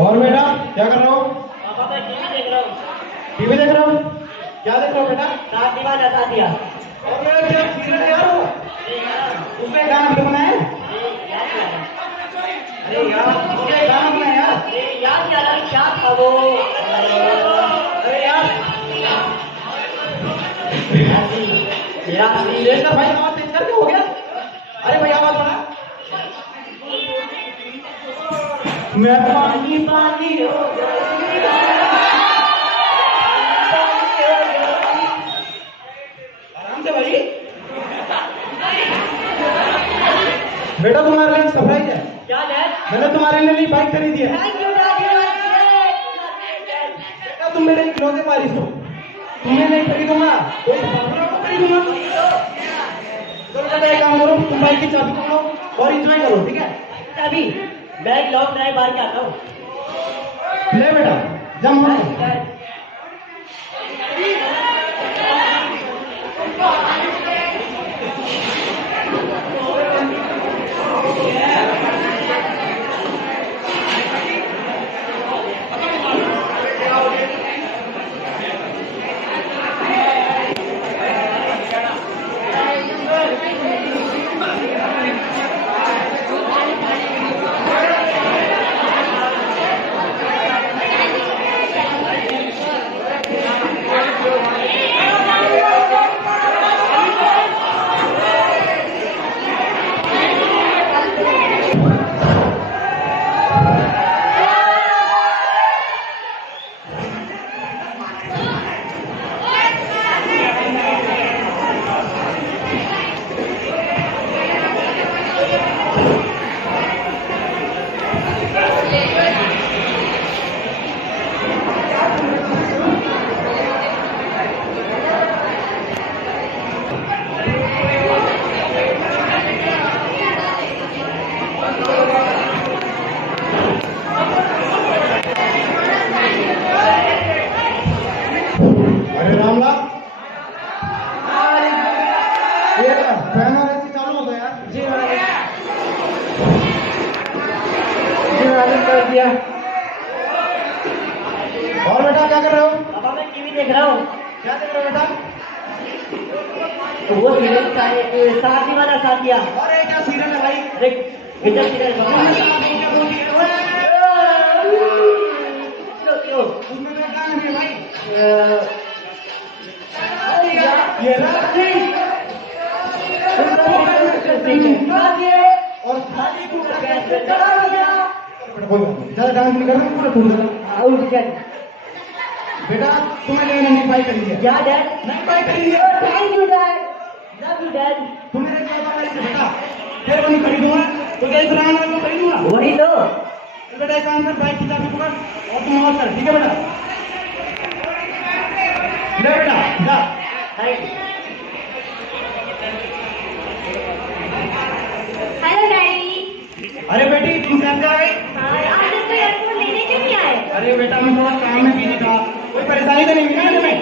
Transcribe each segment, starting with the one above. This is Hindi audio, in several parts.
और बेटा क्या कर रहा हो? पापा मैं टीवी देख रहा हूँ। टीवी देख रहा हो? क्या देख रहा हो बेटा? साथ दीवाना साथिया। और मेरा क्या सीरियल है यार वो? उसमें गाना क्यों बनाया? अरे यार उसमें गाना बनाया यार। याद क्या रहा क्या था वो? अरे यार सीरियल का भाई आवाज तेज करके हो गया। अरे भाई आवाज बढ़ा। मैं पानी पानी हो आराम से भाई। बेटा तुम्हारे लिए सरप्राइज है। क्या डैड? मैंने तुम्हारे लिए नई बाइक खरीदी है। Thank you dad. बेटा तुम मेरे इकलौते वारिस हो। तुम्हें नहीं खरीदूंगा कोई दूसरा को खरीदूंगा। तो बेटा एक काम करो तुम बाइक की चाबी पकड़ो और एंजॉय करो ठीक है? अभी बैग लॉक ड्राइव बाहर के आता हूँ। ले बेटा जम मत। डैड अरे रामलाल ये फैन और एसी चालू हो गया यार। जी मैंने कर दिया। और बेटा क्या कर रहे हो? पापा मैं टीवी देख रहा हूँ। क्या देख रहे हो बेटा? वो सीरियल का एक साथ दीवाना साथिया। अरे क्या सीरियल है भाई? अरे गजब सीरियल है। उसमें तो गाना भी है भाई। ये और खाली को ज्यादा डांस नहीं करना पूरा फूल बेटा तुम्हें लेने नई बाइक खरीदी है। क्या डैड? नई बाइक खरीदी है। Thank you dad. Love you dad. तुम मेरे क्या बात है बेटा? फिर वही खरीदूंगा तो क्या इस रान को खरीदूंगा? वही तो। बेटा एक काम कर बाइक की चाबी पकड़ और तुम आवाज कर ठीक है बेटा? ले बेटा जा। Thank you. Hello daddy. अरे बेटी तुम कैसे आए? आज इसको एयरपोर्ट लेने क्यों नहीं आए? अरे बेटा मैं थोड़ा काम में बिजी था। कोई परेशानी तो नहीं हुई ना तुम्हें?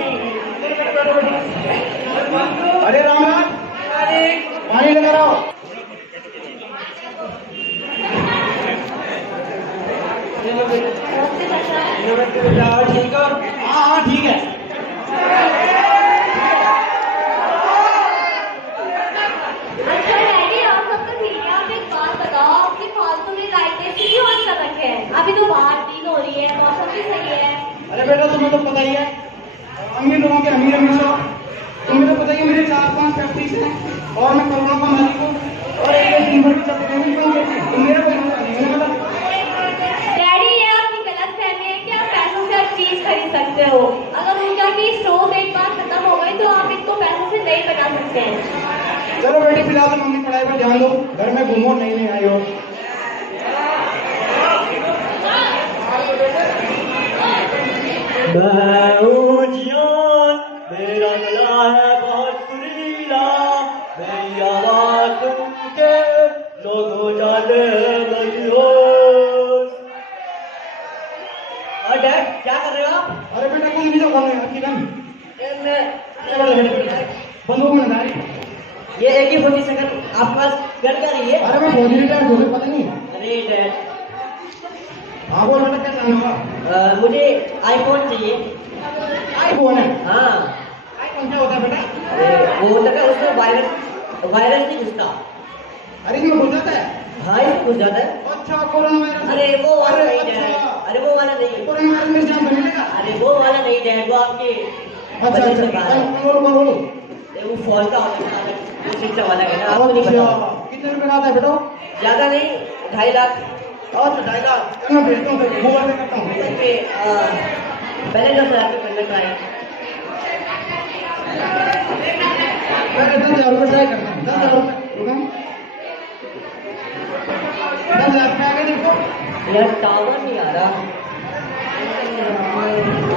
अरे रामलाल पानी लेकर आओ। ठीक है। हाँ ठीक है। अच्छा डैडी आप सब तो ठीक है। आप एक बात बताओ आपने फालतू में लाइटें क्यों ऑन कर रखे हैं? अभी तो बाहर दिन हो रही है मौसम भी सही है। अरे बेटा तुम्हें तो पता ही है अमीर लोगों के अमीर अमीर शौक। तुम्हें तो पता ही है मेरे 4-5 फैक्ट्रीज हैं और मैं करोड़ों का मालिक हूँ और एक दिन भर भी चलते रहेंगे। तुम मेरा कोई मसला नहीं है मतलब। डैडी ये आपकी गलत फहमी है कि आप पैसों से हर चीज खरीद सकते हो। अगर उनका भी स्टोव एक बार खत्म हो गई तो आप इसको पैसों से नहीं बना सकते हैं। चलो बेटी फिलहाल तुम अपनी पढ़ाई पर ध्यान दो। घर में घूमो नई नई आई हो। मैं हूँ जियान, मेरा गला है बहुत सुरीला, मेरी आवाज सुन के लोग हो जाते हैं मजबूर। और डैड क्या कर रहे हो आप? अरे बेटा कुछ भी तो कर रहे हो आपकी गन बंदूक में लगा रही। ये एक ही 47 आपके पास गन क्या रही है? अरे मैं फौजी रिटायर हो गया पता नहीं। अरे डैड हाँ बोल बेटा क्या नहीं होगा? मुझे आईफोन चाहिए। आईफोन है? हाँ। आईफोन क्या होता है बेटा? अरे वो होता है, उसमें वायरस नहीं घुसता। अरे इसमें घुस जाता है? हाँ, इसमें घुस जाता है। अच्छा, कोरोना वायरस। अरे वो वाला नहीं अच्छा। है। अरे वो वाला नहीं है। कोरोना वायरस में जान बने लगा? अरे वो वाला नहीं है, वो आपके अच्छा बजट से अच्छा, बाहर है। बोलो। वो फॉल का होता है, वो शिक्षा वाला है ना, आपको नहीं पता। कितने रुपए का आता है बेटा? ज्यादा नहीं, 2.5 लाख। अच्छा, 2.5 लाख। मैं भेजता हूँ, गूगल पे करता हूँ। पहले 10,000 रुपये पेमेंट कराए। पहले 10,000 रुपये ट्राई करता हूँ। 10,000 रुपये रुको। 10,000 रुपये आ गए देखो। यार टावर नहीं आ रहा।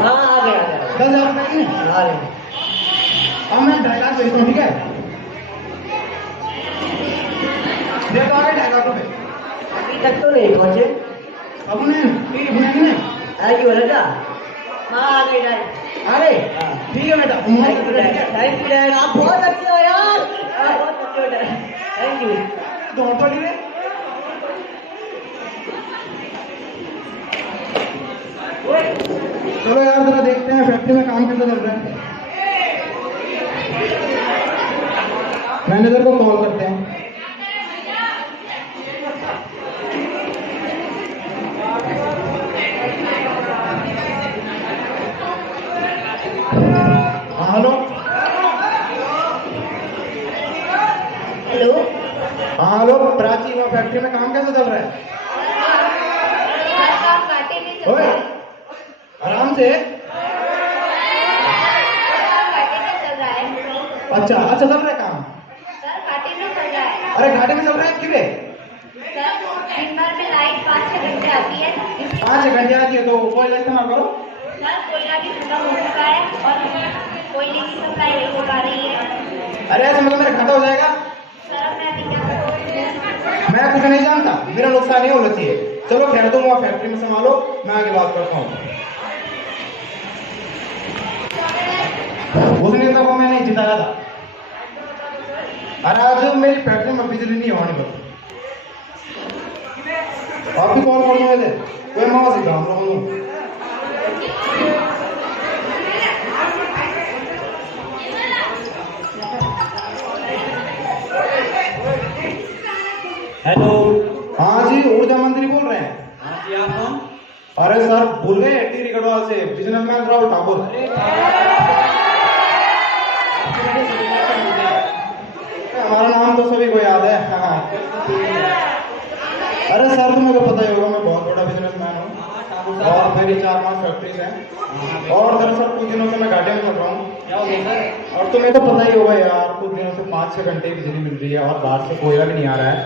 हाँ, आ गया 10,000 रुपये की नहीं? आ रहे। अब मैं 2.5 लाख भेजता हूँ, ठीक है? देखो आ गए 2.5 लाख रुपये। अभी तक तो नहीं पहुंचे। अब उन्हें नहीं आगे बोला था। हाँ, आ गए डैड। अरे ठीक है बेटा, थैंक यू डैड, आप बहुत अच्छे हो यार। आप बहुत अच्छे हो डैड, थैंक यू। दौड़ तो नहीं रहे। चलो यार जरा देखते हैं फैक्ट्री में काम कैसा चल रहा है। मैनेजर को कॉल करते हैं। हाँ, हेलो। हेलो। हाँ हेलो प्राची, वो फैक्ट्री में काम कैसा चल रहा है? सर काम काटे में चल ओए, रहा है। आराम से। काम काटे में चल रहा है। अच्छा चल रहा है काम? सर काटे में चल रहा है। अरे घाटे में चल रहा है क्यों रे? सर दिन भर में लाइट 5-6 घंटे आती है। 5 घंटे आती है तो कोयला इस्तेमाल करो। सर कोयला भी खत्म हो चुका है और कोयले की सप्लाई नहीं हो पा रही है। अरे ऐसे मतलब मेरा घाटा हो जाएगा। सर अब मैं अभी क्या करूं? मैं कुछ नहीं जानता, मेरा नुकसान नहीं होना चाहिए। चलो खैर तुम वहाँ फैक्ट्री में संभालो, मैं आगे बात करता हूँ। उस नेता को मैंने जिताया था, और आज मेरी फैक्ट्री में बिजली नहीं होने पर आप भी कॉल कर रहे थे, कोई माँ से काम रहा हूँ। हेलो। हाँ जी, ऊर्जा मंत्री बोल रहे हैं। हाँ जी, आप कौन? अरे सर भूल गए, टीरी गढ़वाल से बिजनेसमैन राहुल ठाकुर। हमारा नाम तो सभी को याद है। हाँ। अरे सर तुम्हें तो पता ही होगा, मैं बहुत बड़ा बिजनेसमैन हूँ और मेरी 4-5 फैक्ट्रीज हैं, और दरअसल कुछ दिनों से मैं घाटे में चल रहा हूँ। क्या हो गया सर? और तुम्हें तो पता ही होगा यार, कुछ दिनों से 5-6 घंटे बिजली मिल रही है और बाहर से कोयला भी नहीं आ रहा है।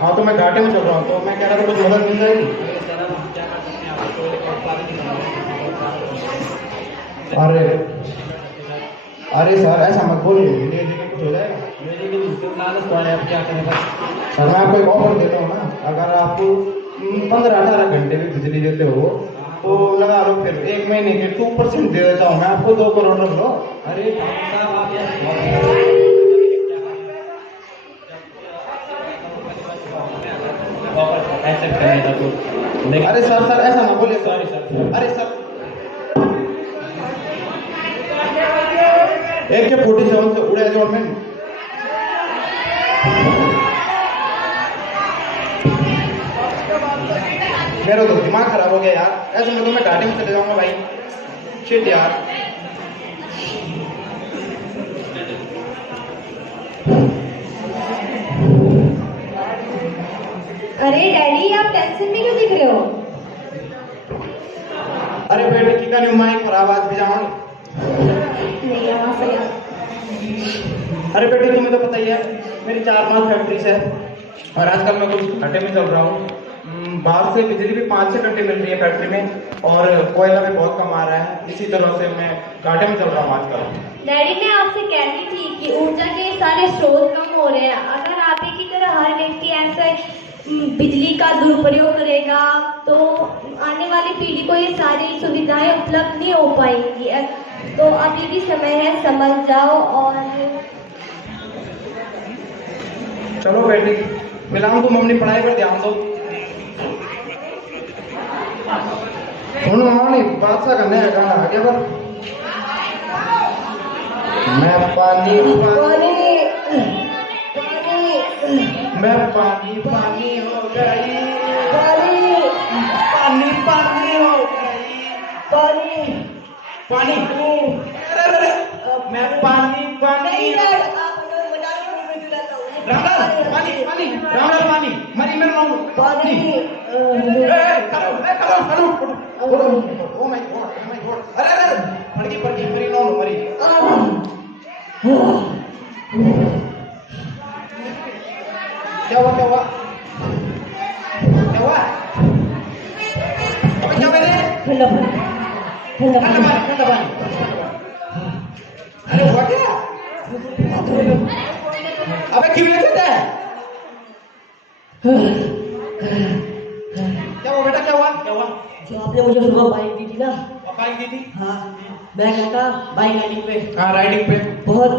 हाँ तो मैं घाटे में चल रहा हूँ, तो मैं कह रहा था कुछ मदद मिल जाएगी। सर अब हम क्या कर सकते हैं, आपको उत्पादन नहीं अरे अरे सर ऐसा मत बोलिए, धीरे धीरे कुछ हो जाएगा। आप क्या करें बस? सर मैं आपको एक ऑफर देता हूँ ना, अगर आप 15-18 घंटे भी बिजली देते हो तो लगा लो, फिर 1 महीने के 2% दे देता हूँ मैं आपको, 2 करोड़ रख लो। अरे साहब आप अरे सर ऐसा ना बोलिए सर। अरे सर AK-47 से उड़े जोड़ में मेरा तो दिमाग खराब हो गया यार, ऐसे में तो मैं गाड़ी में चले जाऊंगा भाई। शिट यार। अरे डैडी आप टेंशन में क्यों दिख रहे हो? अरे बेटे की का माइक खराब आज भी जाऊंगा। नहीं वहाँ से अरे बेटे तुम्हें तो पता ही है, मेरी 4-5 फैक्ट्रीज है और आजकल मैं कुछ घाटे में चल रहा हूँ। बाहर से बिजली भी 5-6 घंटे मिल रही है फैक्ट्री में, और कोयला भी बहुत कम आ रहा है, इसी तरह से मैं घाटे में चल रहा हूँ आजकल। डैडी मैं आपसे कहती थी कि ऊर्जा के सारे स्रोत कम हो रहे हैं। अगर आप ही की तरह हर व्यक्ति ऐसे बिजली का दुरुपयोग करेगा तो आने वाली पीढ़ी को ये सारी सुविधाएं उपलब्ध नहीं हो पाएंगी। तो अभी भी समय है, समझ जाओ। और चलो बेटी, फिलहाल तुम अपनी पढ़ाई पर ध्यान दो। नहीं बादशाह करने है गाना आगे बढ़। मैं पानी पानी मैं पानी पानी हो गई पानी पानी हो गई पानी मैं पानी पानी पानी पानी पानी मरी मेरे नाम पानी करो ओ माय गॉड अरे पड़गी मेरी नाम मरी क्या हुआ अबे क्या कर रहे ठंडा पानी अरे हुआ क्या अबे क्यों लेते हैं क्या हुआ बेटा क्या हुआ जो आपने मुझे सुबह बाइक दी थी ना, बाइक दी थी हाँ मैं गया था बाइक राइडिंग पे। हाँ राइडिंग पे बहुत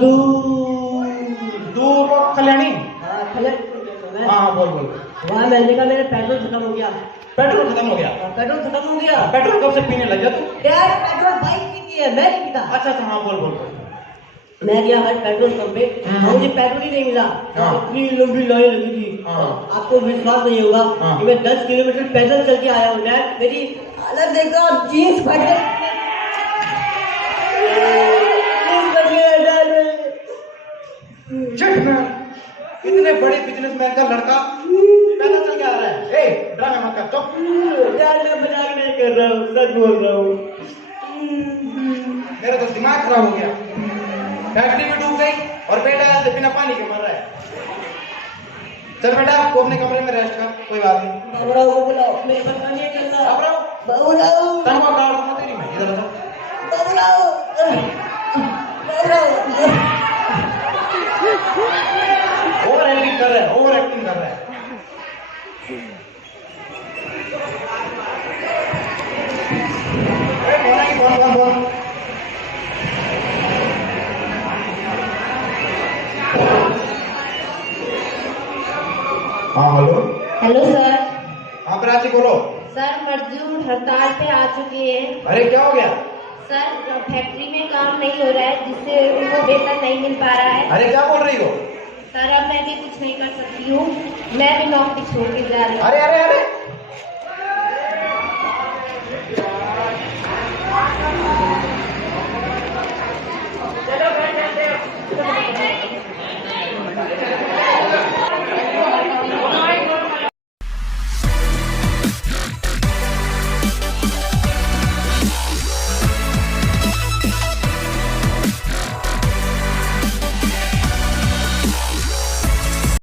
दूर कल्याणी हाँ कल्याण हाँ बोल वहाँ मैंने कहा मेरा पेट्रोल खत्म हो गया। पेट्रोल खत्म हो गया पेट्रोल कब से पीने लग गया तू यार पेट्रोल बाइक पीती है, मैं नहीं पीता। अच्छा हाँ बोल मैं गया हर पेट्रोल पंप पे, मुझे पेट्रोल ही नहीं मिला। इतनी लंबी लाइन लगी थी, आपको विश्वास नहीं होगा कि मैं 10 किलोमीटर पैदल चल के आया हूँ। मेरी हालत देखो आप, जीन्स फट इतने बड़े बिजनेसमैन का लड़का पैदल चल के आ रहा है। ए ड्रामा मत कर चुप। मैं मजाक नहीं कर रहा हूँ, सच बोल रहा हूँ। मेरा तो दिमाग खराब हो गया। फैक्ट्री में डूब गई और बेटा बिना पानी के मर रहा है। चल बेटा आपको अपने कमरे में रेस्ट कर, कोई बात नहीं। बुलाओ मेरे पास पानी है, तनवा काट दूंगा तेरी मैं, इधर आ। ओवर एक्टिंग कर रहा है कौन हाँ हेलो सर। हाँ प्राची बोलो। सर मजदूर हड़ताल पे आ चुके हैं। अरे क्या हो गया सर फैक्ट्री में काम नहीं हो रहा है, जिससे उनको वेतन नहीं मिल पा रहा है। अरे क्या बोल रही हो सर अब मैं भी कुछ नहीं कर सकती हूँ, मैं भी नौकरी छोड़ के जा रही हूँ। अरे